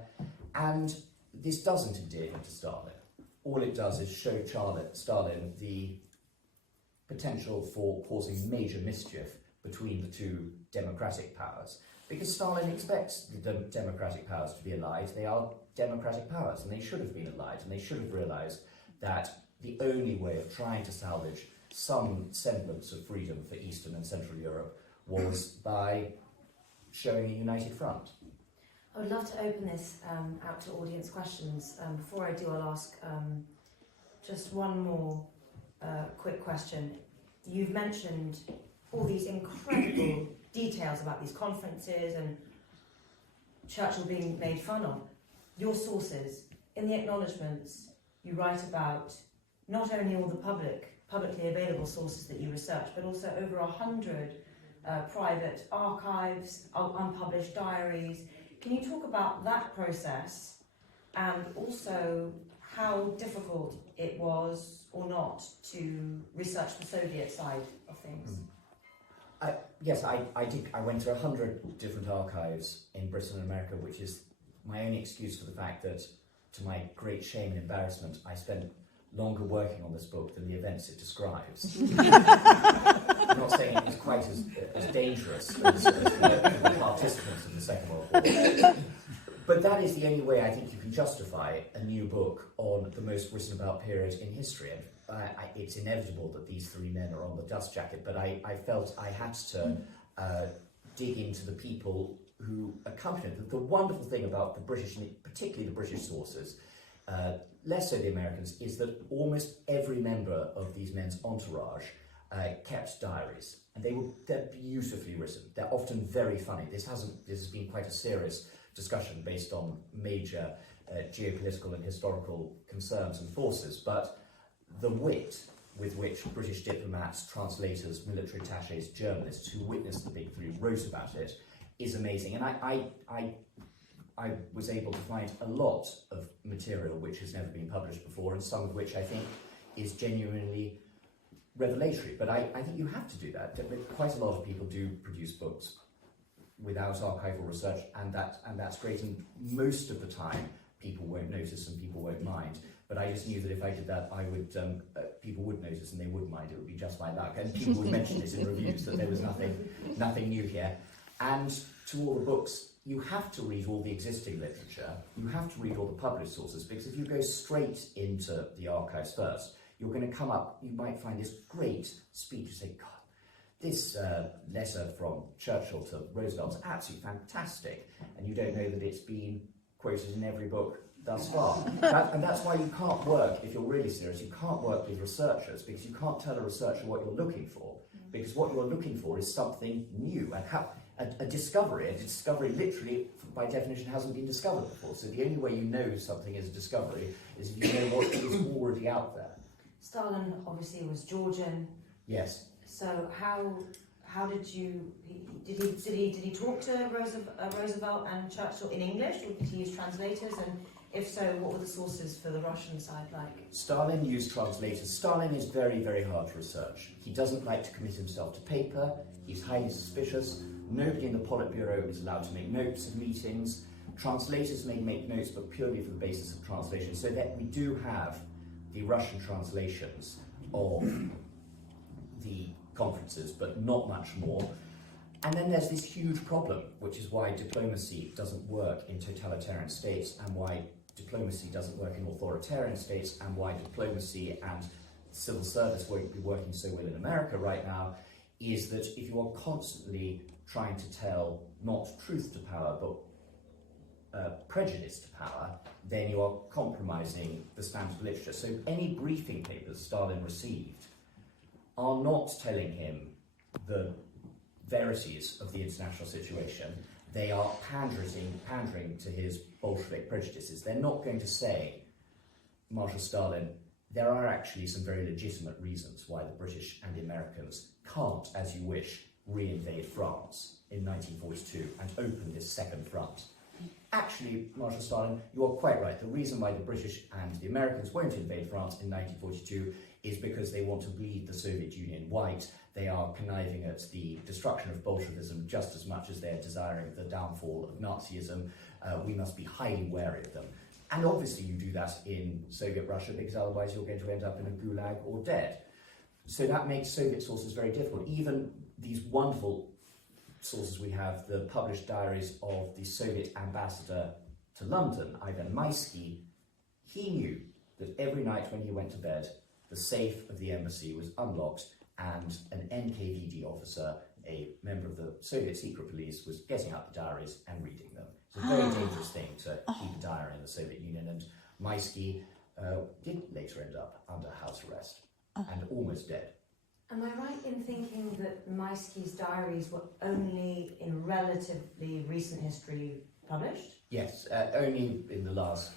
and this doesn't endear him to Stalin. All it does is show Stalin the potential for causing major mischief between the two democratic powers. Because Stalin expects the democratic powers to be allied. They are democratic powers, and they should have been allied, and they should have realised that the only way of trying to salvage some semblance of freedom for Eastern and Central Europe was by showing a united front. I would love to open this out to audience questions. Before I do, I'll ask just one more quick question. You've mentioned all these incredible details about these conferences and Churchill being made fun of. Your sources, in the acknowledgements, you write about not only all the publicly available sources that you research, but also over 100 private archives, unpublished diaries. Can you talk about that process and also how difficult it was or not to research the Soviet side of things? Yes, I did. I went to 100 different archives in Britain and America, which is my only excuse for the fact that, to my great shame and embarrassment, I spent longer working on this book than the events it describes. I'm not saying it was quite as dangerous as the participants in the Second World War. But that is the only way I think you can justify a new book on the most written about period in history. And it's inevitable that these three men are on the dust jacket, but I felt I had to dig into the people who accompanied them. The wonderful thing about the British, and particularly the British sources, less so the Americans, is that almost every member of these men's entourage kept diaries, and they're beautifully written. They're often very funny. This has been quite a serious discussion based on major geopolitical and historical concerns and forces, but the wit with which British diplomats, translators, military attachés, journalists who witnessed the Big Three wrote about it is amazing. And I was able to find a lot of material which has never been published before, and some of which I think is genuinely revelatory. But I think you have to do that. Quite a lot of people do produce books without archival research, and that's great. And most of the time, people won't notice and people won't mind. But I just knew that if I did that, I would people would notice and they would mind. It would be just my luck, and people would mention it in reviews that there was nothing new here. And to all the books, you have to read all the existing literature. You have to read all the published sources, because if you go straight into the archives first, you're going to come up. You might find this great speech. You say, God, this letter from Churchill to Roosevelt is absolutely fantastic, and you don't know that it's been quoted in every book thus far. And that's why you can't work, if you're really serious, you can't work with researchers, because you can't tell a researcher what you're looking for, because what you're looking for is something new, and a discovery literally, by definition, hasn't been discovered before. So the only way you know something is a discovery is if you know what is already out there. Stalin obviously was Georgian. Yes. So how did he talk to Roosevelt and Churchill in English, or did he use translators? And if so, what were the sources for the Russian side like? Stalin used translators. Stalin is very, very hard to research. He doesn't like to commit himself to paper. He's highly suspicious. Nobody in the Politburo is allowed to make notes of meetings. Translators may make notes, but purely for the basis of translation. So that we do have the Russian translations of the conferences, but not much more. And then there's this huge problem, which is why diplomacy doesn't work in totalitarian states, and why diplomacy doesn't work in authoritarian states, and why diplomacy and civil service won't be working so well in America right now, is that if you are constantly trying to tell not truth to power, but prejudice to power, then you are compromising the standard of literature. So any briefing papers Stalin received are not telling him the verities of the international situation. They are pandering to his Bolshevik prejudices. They're not going to say, Marshal Stalin, there are actually some very legitimate reasons why the British and the Americans can't, as you wish, reinvade France in 1942 and open this second front. Actually, Marshal Stalin, you are quite right. The reason why the British and the Americans won't invade France in 1942 is because they want to bleed the Soviet Union white. They are conniving at the destruction of Bolshevism just as much as they're desiring the downfall of Nazism. We must be highly wary of them. And obviously you do that in Soviet Russia because otherwise you're going to end up in a gulag or dead. So that makes Soviet sources very difficult. Even these wonderful sources we have, the published diaries of the Soviet ambassador to London, Ivan Maisky, he knew that every night when he went to bed, the safe of the embassy was unlocked and an NKVD officer, a member of the Soviet secret police, was getting out the diaries and reading them. It's a very dangerous thing to keep a diary in the Soviet Union, and Maisky did later end up under house arrest and almost dead. Am I right in thinking that Maisky's diaries were only in relatively recent history published? Yes, only in the last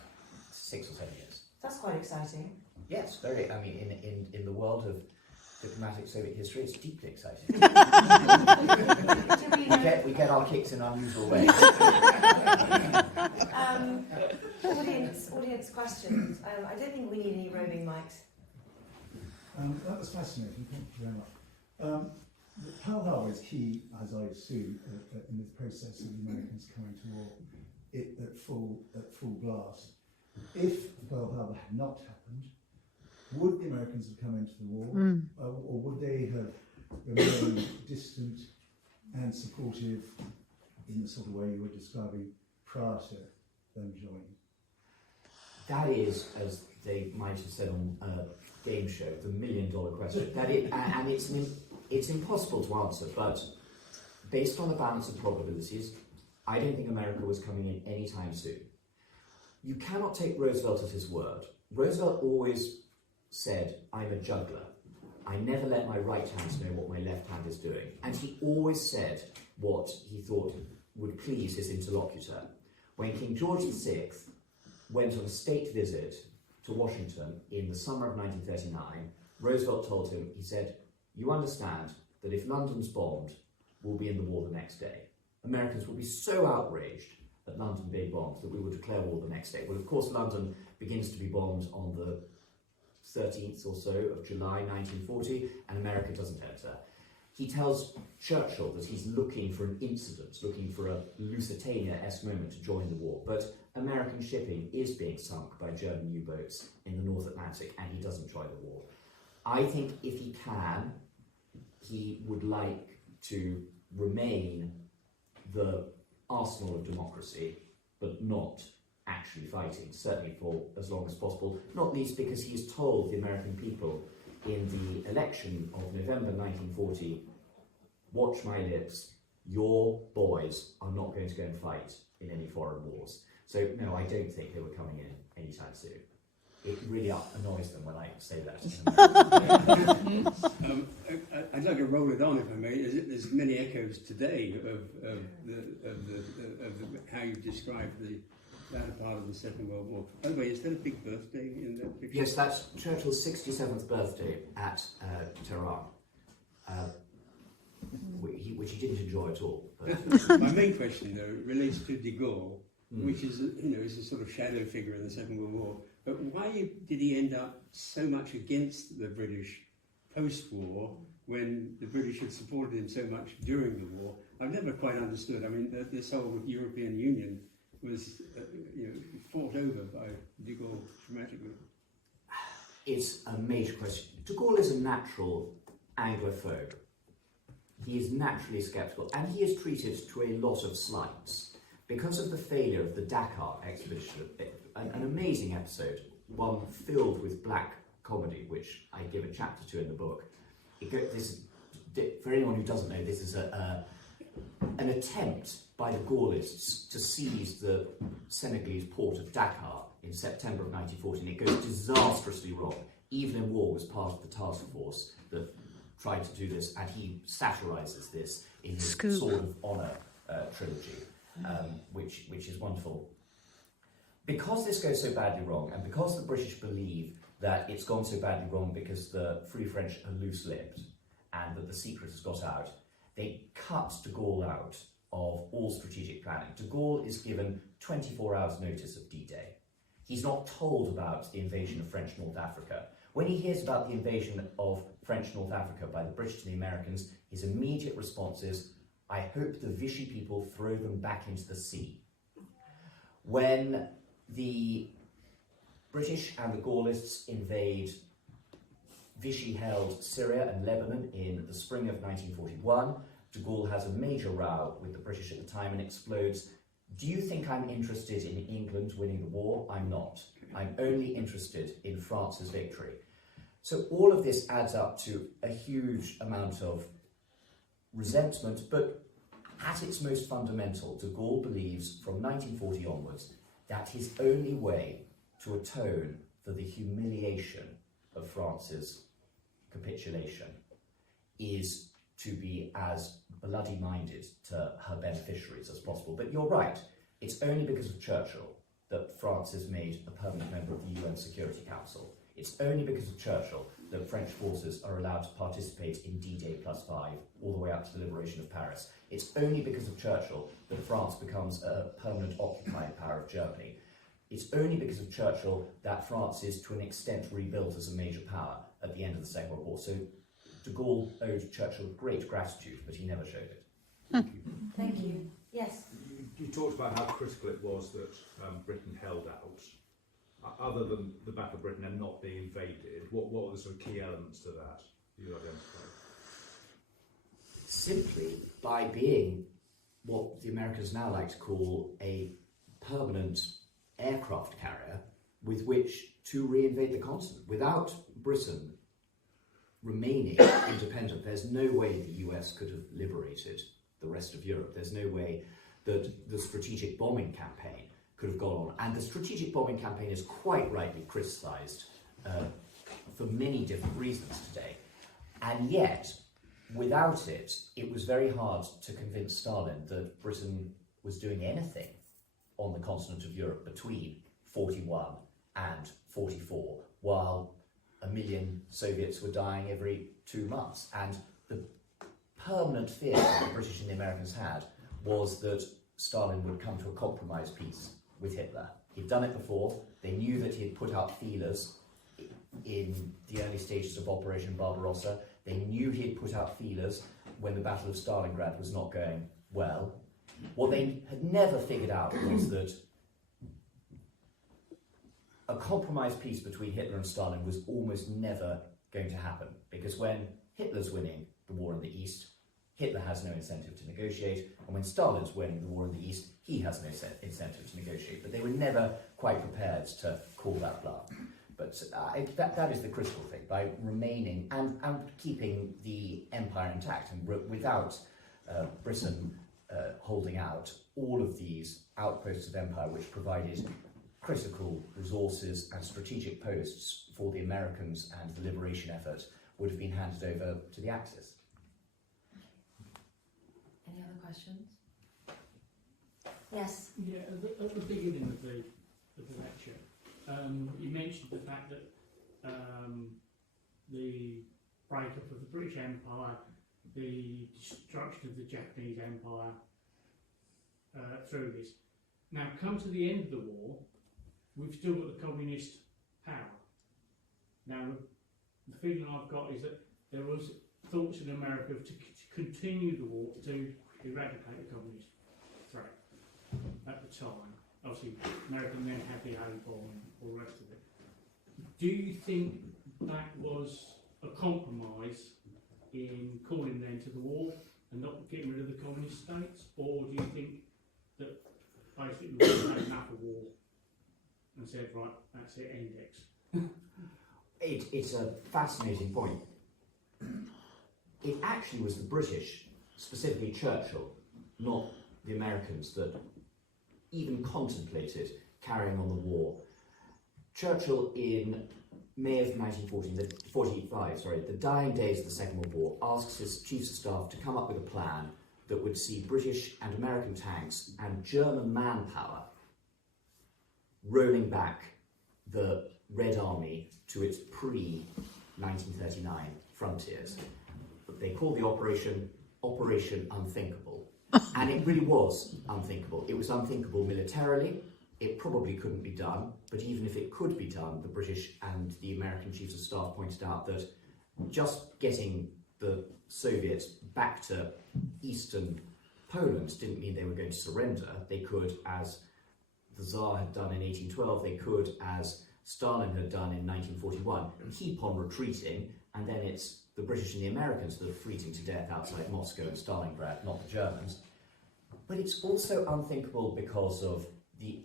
6 or 7 years. That's quite exciting. Yes, very. I mean, in the world of diplomatic Soviet history, it's deeply exciting. we get our kicks in unusual ways. Audience questions. I don't think we need any roving mics. That was fascinating, thank you very much. Pearl Harbor is key, as I assume, in the process of the Americans coming to war at full blast. If Pearl Harbor had not happened, would the Americans have come into the war, or would they have remained distant and supportive in the sort of way you were describing prior to them joining? That is, as they might have said on a game show, the $1 million question. And it's impossible to answer, but based on the balance of probabilities, I don't think America was coming in anytime soon. You cannot take Roosevelt at his word. Roosevelt always said, I'm a juggler. I never let my right hand know what my left hand is doing. And he always said what he thought would please his interlocutor. When King George VI went on a state visit to Washington in the summer of 1939, Roosevelt told him, he said, you understand that if London's bombed, we'll be in the war the next day. Americans will be so outraged at London being bombed that we will declare war the next day. Well, of course, London begins to be bombed on the 13th or so of July 1940, and America doesn't enter. He tells Churchill that he's looking for an incident, looking for a Lusitania-esque moment to join the war, but American shipping is being sunk by German U-boats in the North Atlantic, and he doesn't join the war. I think if he can, he would like to remain the arsenal of democracy, but not actually fighting, certainly for as long as possible, not least because he has told the American people in the election of November 1940, watch my lips, your boys are not going to go and fight in any foreign wars. So no, I don't think they were coming in anytime soon. It really annoys them when I say that. I'd like to roll it on, if I may. There's many echoes today of how you described the latter part of the Second World War. By the way, is that a big birthday in that picture? Yes, that's Churchill's 67th birthday at Tehran, which he didn't enjoy at all. But. My main question, though, relates to de Gaulle, which is a sort of shadow figure in the Second World War. But why did he end up so much against the British post-war when the British had supported him so much during the war? I've never quite understood. I mean, this whole European Union was fought over by de Gaulle dramatically. It's a major question. De Gaulle is a natural Anglophobe. He is naturally sceptical, and he is treated to a lot of slights. Because of the failure of the Dakar expedition, an amazing episode, one filled with black comedy, which I give a chapter to in the book. For anyone who doesn't know, this is an attempt by the Gaullists to seize the Senegalese port of Dakar in September of 1914. It goes disastrously wrong. Evelyn Waugh was part of the task force that tried to do this, and he satirises this in his Sword of Honour trilogy, which is wonderful. Because this goes so badly wrong, and because the British believe that it's gone so badly wrong because the Free French are loose-lipped and that the secret has got out, they cut de Gaulle out of all strategic planning. De Gaulle is given 24 hours notice of D-Day. He's not told about the invasion of French North Africa. When he hears about the invasion of French North Africa by the British and the Americans, his immediate response is, I hope the Vichy people throw them back into the sea. When the British and the Gaullists invade Vichy-held Syria and Lebanon in the spring of 1941. De Gaulle has a major row with the British at the time and explodes, "Do you think I'm interested in England winning the war? I'm not. I'm only interested in France's victory." So all of this adds up to a huge amount of resentment, but at its most fundamental, de Gaulle believes from 1940 onwards that his only way to atone for the humiliation of France's capitulation is to be as bloody-minded to her beneficiaries as possible. But you're right, it's only because of Churchill that France is made a permanent member of the UN Security Council. It's only because of Churchill that French forces are allowed to participate in D-Day +5 all the way up to the liberation of Paris. It's only because of Churchill that France becomes a permanent occupying power of Germany. It's only because of Churchill that France is to an extent rebuilt as a major power at the end of the Second World War. So de Gaulle owed Churchill great gratitude, but he never showed it. Thank you. Yes. You talked about how critical it was that Britain held out. Other than the Battle of Britain and not being invaded, what were the sort of key elements to that you identified? Simply by being what the Americans now like to call a permanent aircraft carrier with which to reinvade the continent. Without Britain remaining independent, there's no way the US could have liberated the rest of Europe. There's no way that the strategic bombing campaign could have gone on. And the strategic bombing campaign is quite rightly criticised for many different reasons today. And yet, without it, it was very hard to convince Stalin that Britain was doing anything on the continent of Europe between 41 and 44, while 1 million Soviets were dying every 2 months. And the permanent fear that the British and the Americans had was that Stalin would come to a compromise peace with Hitler. He'd done it before. They knew that he had put out feelers in the early stages of Operation Barbarossa. They knew he had put out feelers when the Battle of Stalingrad was not going well. What they had never figured out was that a compromise peace between Hitler and Stalin was almost never going to happen, because when Hitler's winning the war in the East, Hitler has no incentive to negotiate, and when Stalin's winning the war in the East, he has no incentive to negotiate. But they were never quite prepared to call that bluff. But that is the critical thing, by remaining and keeping the empire intact, and without Britain holding out, all of these outposts of empire which provided critical resources and strategic posts for the Americans and the liberation effort would have been handed over to the Axis. Any other questions? Yes. Yeah, at the beginning of the lecture, you mentioned the fact that the breakup of the British Empire, the destruction of the Japanese Empire through this. Now, come to the end of the war, we've still got the communist power. Now, the feeling I've got is that there was thoughts in America to continue the war to eradicate the communist threat at the time. Obviously, America then had the A-bomb and all the rest of it. Do you think that was a compromise in calling them to the war and not getting rid of the communist states? Or do you think that basically we had enough of war and said, right, that's it, index? It's a fascinating point. It actually was the British, specifically Churchill, not the Americans, that even contemplated carrying on the war. Churchill, in May of 1945, the dying days of the Second World War, asks his chiefs of staff to come up with a plan that would see British and American tanks and German manpower rolling back the Red Army to its pre-1939 frontiers. They called the operation Unthinkable. And it really was unthinkable. It was unthinkable militarily. It probably couldn't be done, but even if it could be done, the British and the American chiefs of staff pointed out that just getting the Soviets back to eastern Poland didn't mean they were going to surrender. They could, as the Tsar had done in 1812, they could, as Stalin had done in 1941, keep on retreating, and then it's the British and the Americans that are freezing to death outside Moscow and Stalingrad, not the Germans. But it's also unthinkable because of the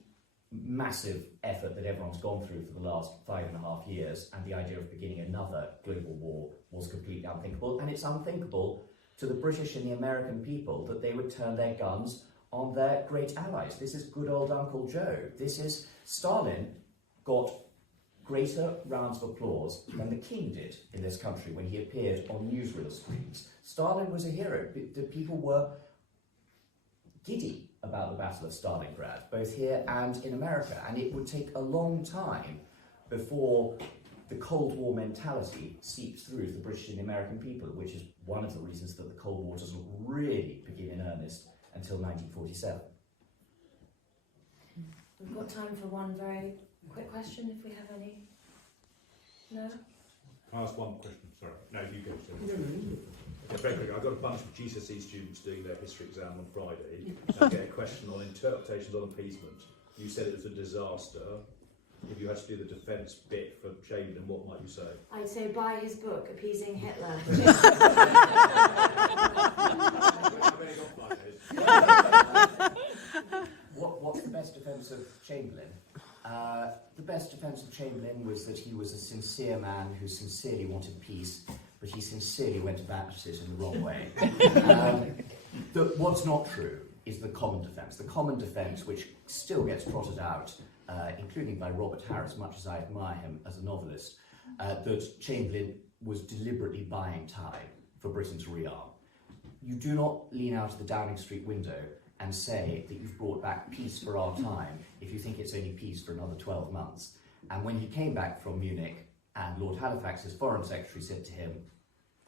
massive effort that everyone's gone through for the last 5.5 years, and the idea of beginning another global war was completely unthinkable. And it's unthinkable to the British and the American people that they would turn their guns on their great allies. This is good old Uncle Joe. This is Stalin got greater rounds of applause than the king did in this country when he appeared on newsreel screens. Stalin was a hero. The people were giddy about the Battle of Stalingrad, both here and in America, and it would take a long time before the Cold War mentality seeps through to the British and the American people, which is one of the reasons that the Cold War doesn't really begin in earnest until 1947. We've got time for one very quick question, if we have any. No? Can I ask one question? Sorry. No, you go. Yeah, very quickly. I've got a bunch of GCSE students doing their history exam on Friday. I get a question on interpretations on appeasement. You said it was a disaster. If you had to do the defence bit for Chamberlain, what might you say? I'd say buy his book, Appeasing Hitler. What's the best defence of Chamberlain? The best defence of Chamberlain was that he was a sincere man who sincerely wanted peace, but he sincerely went about it in the wrong way. What's not true is the common defence. The common defence, which still gets trotted out, including by Robert Harris, much as I admire him as a novelist, that Chamberlain was deliberately buying time for Britain to rearm. You do not lean out of the Downing Street window and say that you've brought back peace for our time if you think it's only peace for another 12 months. And when he came back from Munich, and Lord Halifax, his foreign secretary, said to him,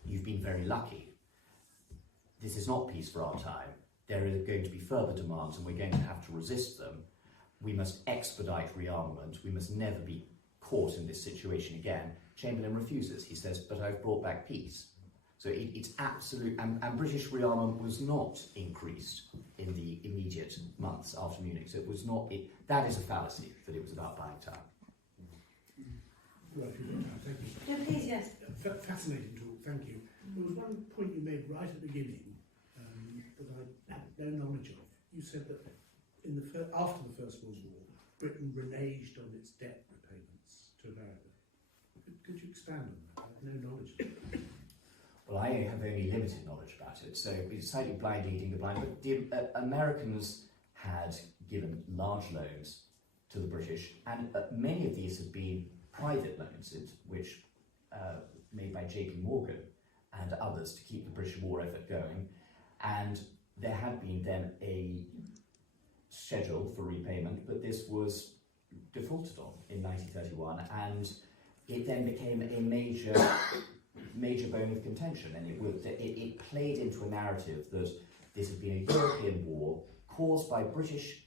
"You've been very lucky. This is not peace for our time. There are going to be further demands and we're going to have to resist them. We must expedite rearmament. We must never be caught in this situation again." Chamberlain refuses. He says, "But I've brought back peace." So it's absolute, and British rearmament was not increased in the immediate months after Munich. So it was not, that is a fallacy, that it was about buying time. Right, thank you. No, please, yes. Fascinating talk, thank you. There was one point you made right at the beginning that I had no knowledge of. You said that after the First World War, Britain reneged on its debt repayments to America. Could you expand on that? I have no knowledge of it. Well, I have only limited knowledge about it, so it's slightly blind leading the blind. But the Americans had given large loans to the British, and many of these had been private loans, which made by JP Morgan and others to keep the British war effort going. And there had been then a schedule for repayment, but this was defaulted on in 1931, and it then became a major bone of contention, and it played into a narrative that this had been a European war caused by British,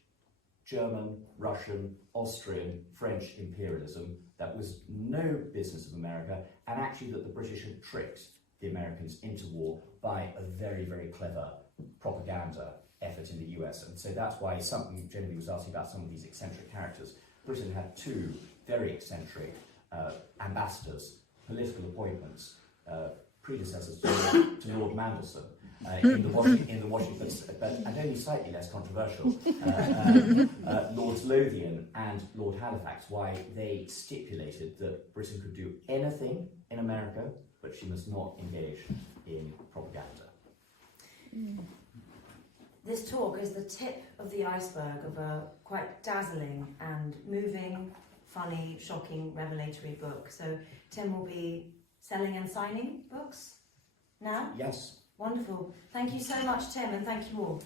German, Russian, Austrian, French imperialism that was no business of America, and actually that the British had tricked the Americans into war by a very, very clever propaganda effort in the US. And so that's why Genevieve was asking about some of these eccentric characters. Britain had two very eccentric ambassadors, political appointments, predecessors to Lord Mandelson in the Washington, and only slightly less controversial, Lords Lothian and Lord Halifax, why they stipulated that Britain could do anything in America, but she must not engage in propaganda. This talk is the tip of the iceberg of a quite dazzling and moving, funny, shocking, revelatory book. So Tim will be selling and signing books now? Yes. Wonderful. Thank you so much, Tim, and thank you all.